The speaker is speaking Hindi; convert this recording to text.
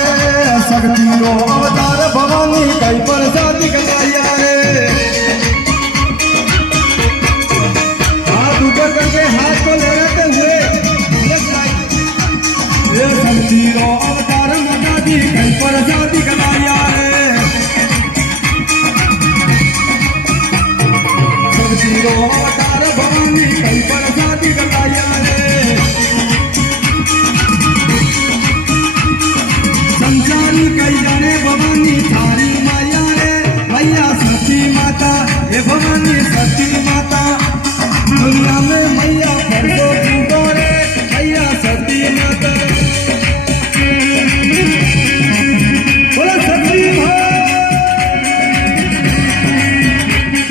शक्तियों अवतार भवानी कई प्रसादी कटाइया रे हाथ ऊपर करके हाथ को लहराते हुए ये शक्तियों अवतार माता दी कई प्रसादी कटाइया रे शक्तियों अवतार भवानी कई प्रसादी कटाइया रे संसारी कई जाने भवानी थारी माया रे मैया सती माता हे भवानी सती